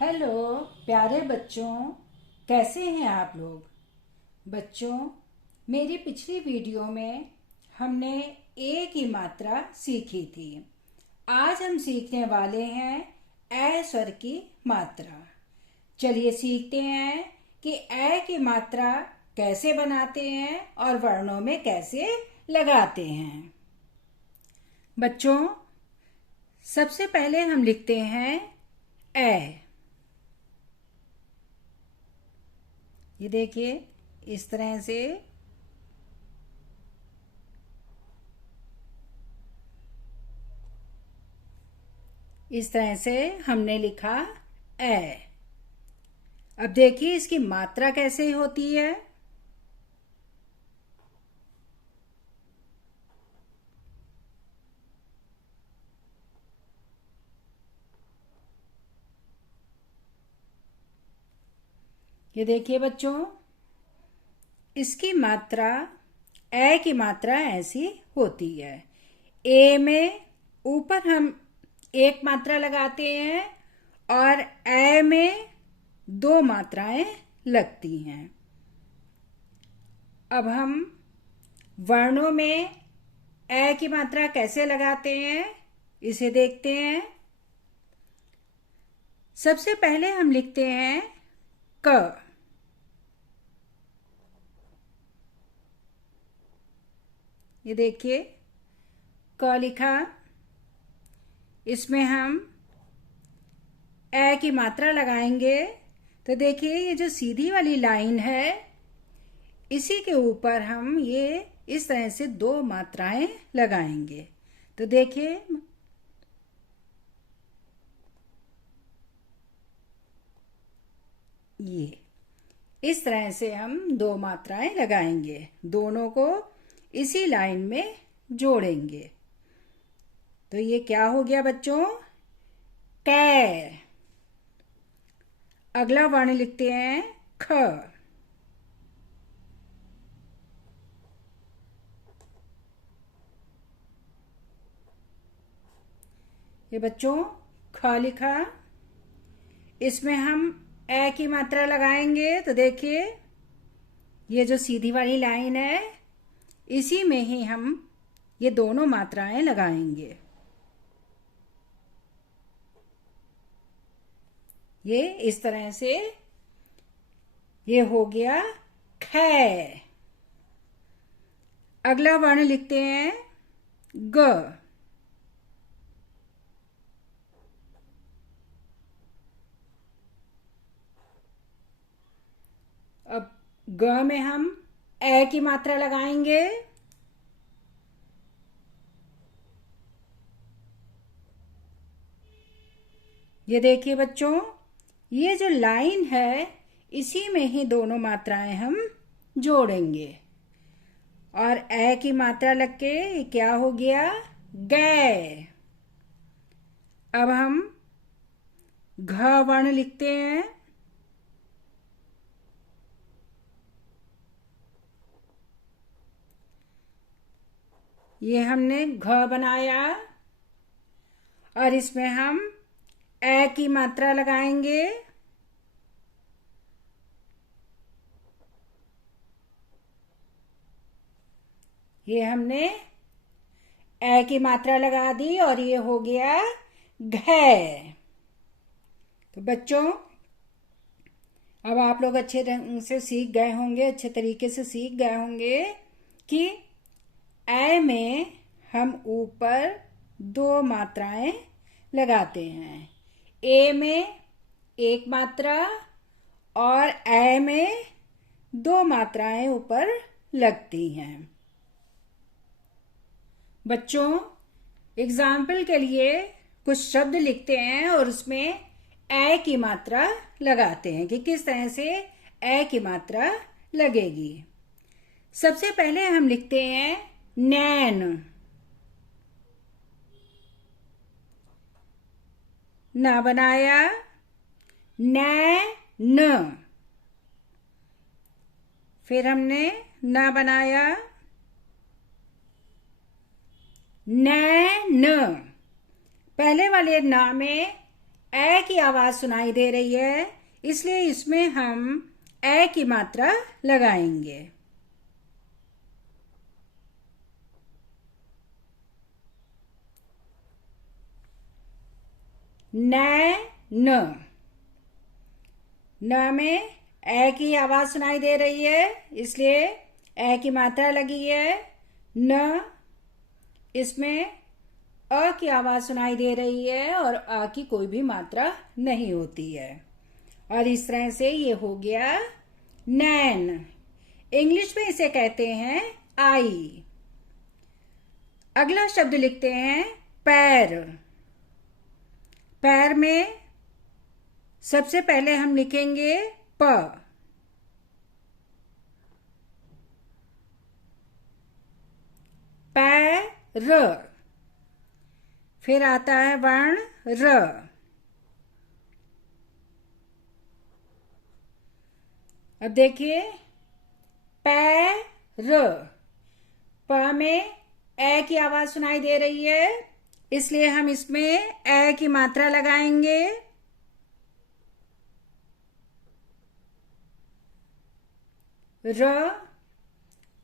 Hello प्यारे बच्चों, कैसे हैं आप लोग। बच्चों, मेरी पिछली वीडियो में हमने ए की मात्रा सीखी थी। आज हम सीखने वाले हैं ए स्वर की मात्रा। चलिए सीखते हैं कि ए की मात्रा कैसे बनाते हैं और वर्णों में कैसे लगाते हैं। बच्चों, सबसे पहले हम लिखते हैं ए। ये देखिए, इस तरह से हमने लिखा ए। अब देखिए इसकी मात्रा कैसे होती है। ये देखिए बच्चों, इसकी मात्रा ए की मात्रा ऐसी होती है। ए में ऊपर हम एक मात्रा लगाते हैं और ए में दो मात्राएं लगती हैं। अब हम वर्णों में ए की मात्रा कैसे लगाते हैं इसे देखते हैं। सबसे पहले हम लिखते हैं क। ये देखिए, क लिखा। इसमें हम ए की मात्रा लगाएंगे तो देखिए ये जो सीधी वाली लाइन है इसी के ऊपर हम ये इस तरह से दो मात्राएं लगाएंगे। तो देखिए ये इस तरह से हम दो मात्राएं लगाएंगे, दोनों को इसी लाइन में जोड़ेंगे। तो ये क्या हो गया बच्चों, कै। अगला वर्ण लिखते हैं ख। ये बच्चों ख लिखा। इसमें हम ए की मात्रा लगाएंगे तो देखिए ये जो सीधी वाली लाइन है इसी में ही हम ये दोनों मात्राएं लगाएंगे। ये इस तरह से ये हो गया खे। अगला वर्ण लिखते हैं ग। अब ग में हम ए की मात्रा लगाएंगे। ये देखिए बच्चों, ये जो लाइन है इसी में ही दोनों मात्राएं हम जोड़ेंगे और ए की मात्रा लग के क्या हो गया, गे। अब हम घ वर्ण लिखते हैं। ये हमने घ बनाया और इसमें हम ए की मात्रा लगाएंगे। ये हमने ए की मात्रा लगा दी और ये हो गया घे। तो बच्चों, अब आप लोग अच्छे ढंग से सीख गए होंगे, अच्छे तरीके से सीख गए होंगे कि ए में हम ऊपर दो मात्राएं लगाते हैं। ए में एक मात्रा और ए में दो मात्राएं ऊपर लगती हैं। बच्चों, एग्जाम्पल के लिए कुछ शब्द लिखते हैं और उसमें ए की मात्रा लगाते हैं कि किस तरह से ए की मात्रा लगेगी। सबसे पहले हम लिखते हैं नैन। ना बनाया, नैन। फिर हमने ना बनाया, नैन। पहले वाले ना में ए की आवाज सुनाई दे रही है, इसलिए इसमें हम ए की मात्रा लगाएंगे। न में ए की आवाज सुनाई दे रही है, इसलिए ए की मात्रा लगी है। न, इसमें अ की आवाज सुनाई दे रही है और अ की कोई भी मात्रा नहीं होती है। और इस तरह से ये हो गया नैन। इंग्लिश में इसे कहते हैं आई। अगला शब्द लिखते हैं पैर। पैर में सबसे पहले हम लिखेंगे प। पैर। फिर आता है वर्ण र। अब देखिए पैर। प में ए की आवाज सुनाई दे रही है, इसलिए हम इसमें ए की मात्रा लगाएंगे। र,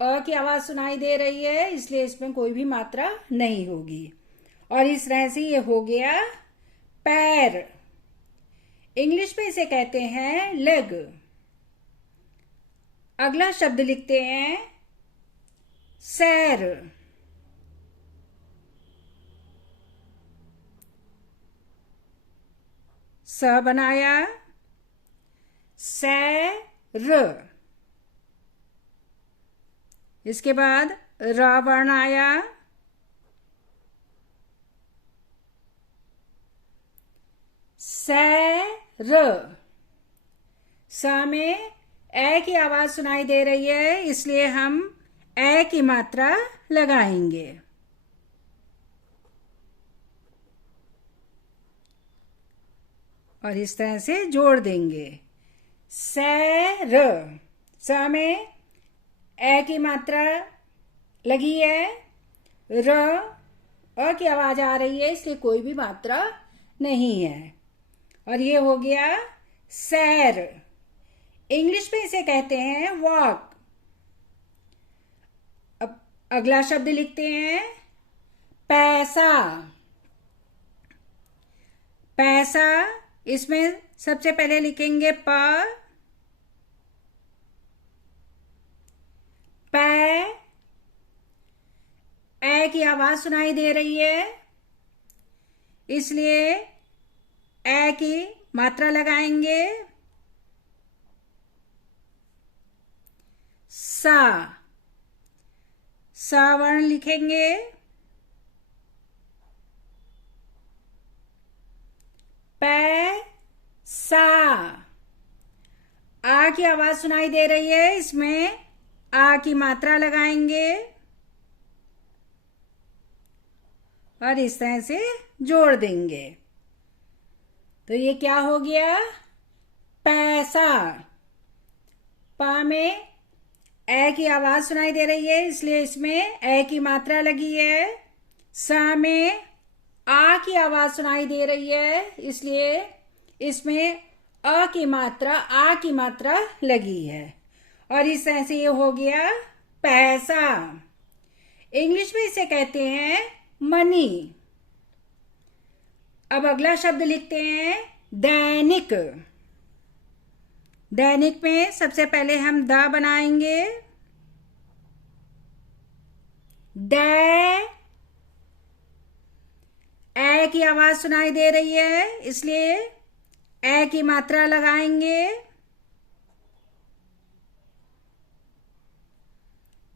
अ की आवाज सुनाई दे रही है, इसलिए इसमें कोई भी मात्रा नहीं होगी। और इस तरह से ये हो गया पैर। इंग्लिश में इसे कहते हैं लेग। अगला शब्द लिखते हैं सैर। स बनाया, सैर। इसके बाद र वर्ण आया, सैर। स में ए की आवाज सुनाई दे रही है, इसलिए हम ए की मात्रा लगाएंगे। और इस तरह से जोड़ देंगे। सैर। स में ए की मात्रा लगी है, र, अ की आवाज आ रही है, इसलिए कोई भी मात्रा नहीं है। और ये हो गया सैर। इंग्लिश में इसे कहते हैं वॉक। अब अगला शब्द लिखते हैं पैसा। पैसा, इसमें सबसे पहले लिखेंगे प। पै, ए की आवाज सुनाई दे रही है, इसलिए ए की मात्रा लगाएंगे। सा, सा वर्ण लिखेंगे। पैसा, आ की आवाज सुनाई दे रही है, इसमें आ की मात्रा लगाएंगे और इस तरह से जोड़ देंगे। तो ये क्या हो गया पैसा। पा में ए की आवाज सुनाई दे रही है, इसलिए इसमें ए की मात्रा लगी है। सा में आ की आवाज सुनाई दे रही है, इसलिए इसमें अ की मात्रा, आ की मात्रा लगी है। और इस तरह से ये हो गया पैसा। इंग्लिश में इसे कहते हैं मनी। अब अगला शब्द लिखते हैं दैनिक। दैनिक में सबसे पहले हम द बनाएंगे। दै, ए की आवाज सुनाई दे रही है, इसलिए ए की मात्रा लगाएंगे।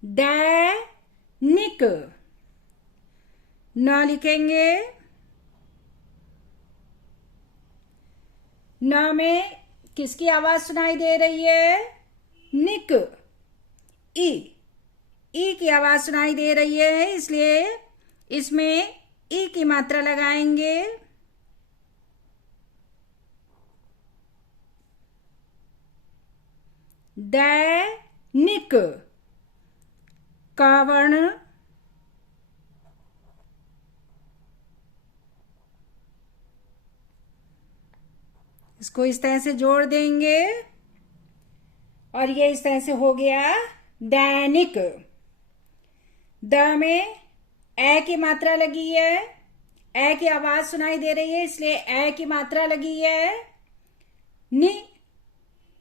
दैनिक, न लिखेंगे। न में किसकी आवाज सुनाई दे रही है? निक। ई की आवाज सुनाई दे रही है, इसलिए इसमें ई की मात्रा लगाएंगे। दैनिक, का वर्ण, इसको इस तरह से जोड़ देंगे और ये इस तरह से हो गया दैनिक। द में ए की मात्रा लगी है, ए की आवाज सुनाई दे रही है इसलिए ए की मात्रा लगी है। नि,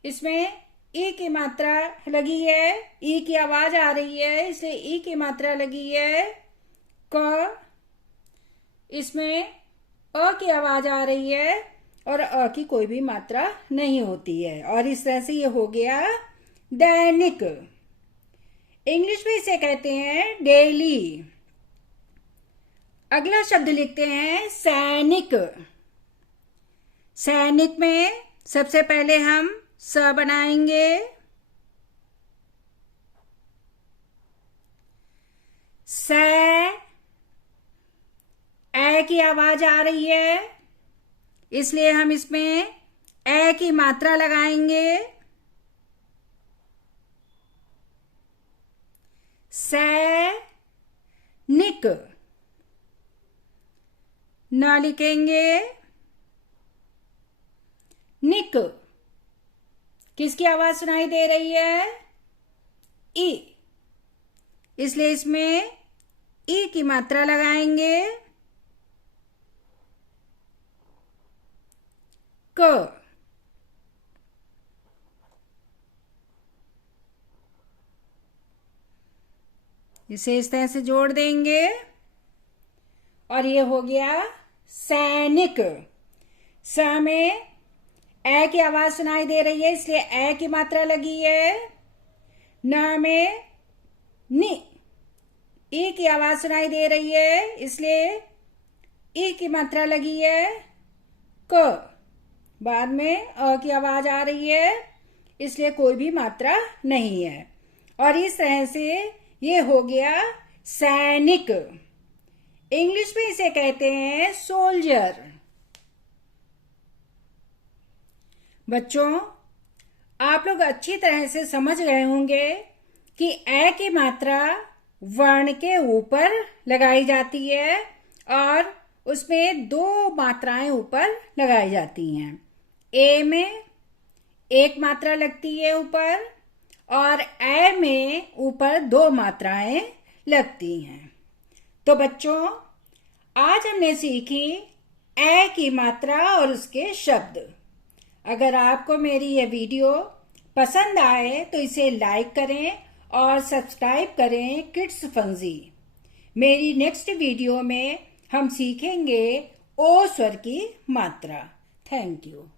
इसमें ई की मात्रा लगी है, ई की आवाज आ रही है इसलिए ई की मात्रा लगी है। क, इसमें अ की आवाज आ रही है और अ की कोई भी मात्रा नहीं होती है और इस तरह से ये हो गया दैनिक। इंग्लिश में इसे कहते हैं डेली। अगला शब्द लिखते हैं सैनिक। सैनिक में सबसे पहले हम स बनाएंगे, सै, ए की आवाज आ रही है इसलिए हम इसमें ए की मात्रा लगाएंगे। सैनिक, न लिखेंगे, निक, किसकी आवाज सुनाई दे रही है? ई, इसलिए इसमें ई की मात्रा लगाएंगे। क, इसे इस तरह से जोड़ देंगे और ये हो गया सैनिक। स में ए की आवाज सुनाई दे रही है इसलिए ए की मात्रा लगी है। न में नि, ई की आवाज सुनाई दे रही है इसलिए ई की मात्रा लगी है। क, बाद में अ की आवाज आ रही है इसलिए कोई भी मात्रा नहीं है और इस तरह से ये हो गया सैनिक। इंग्लिश में इसे कहते हैं सोल्जर। बच्चों, आप लोग अच्छी तरह से समझ गए होंगे कि ए की मात्रा वर्ण के ऊपर लगाई जाती है और उसमें दो मात्राएं ऊपर लगाई जाती हैं। ए में एक मात्रा लगती है ऊपर और ए में ऊपर दो मात्राएं लगती हैं। तो बच्चों, आज हमने सीखी ए की मात्रा और उसके शब्द। अगर आपको मेरी ये वीडियो पसंद आए तो इसे लाइक करें और सब्सक्राइब करें किड्स फंजी। मेरी नेक्स्ट वीडियो में हम सीखेंगे ओ स्वर की मात्रा। Thank you.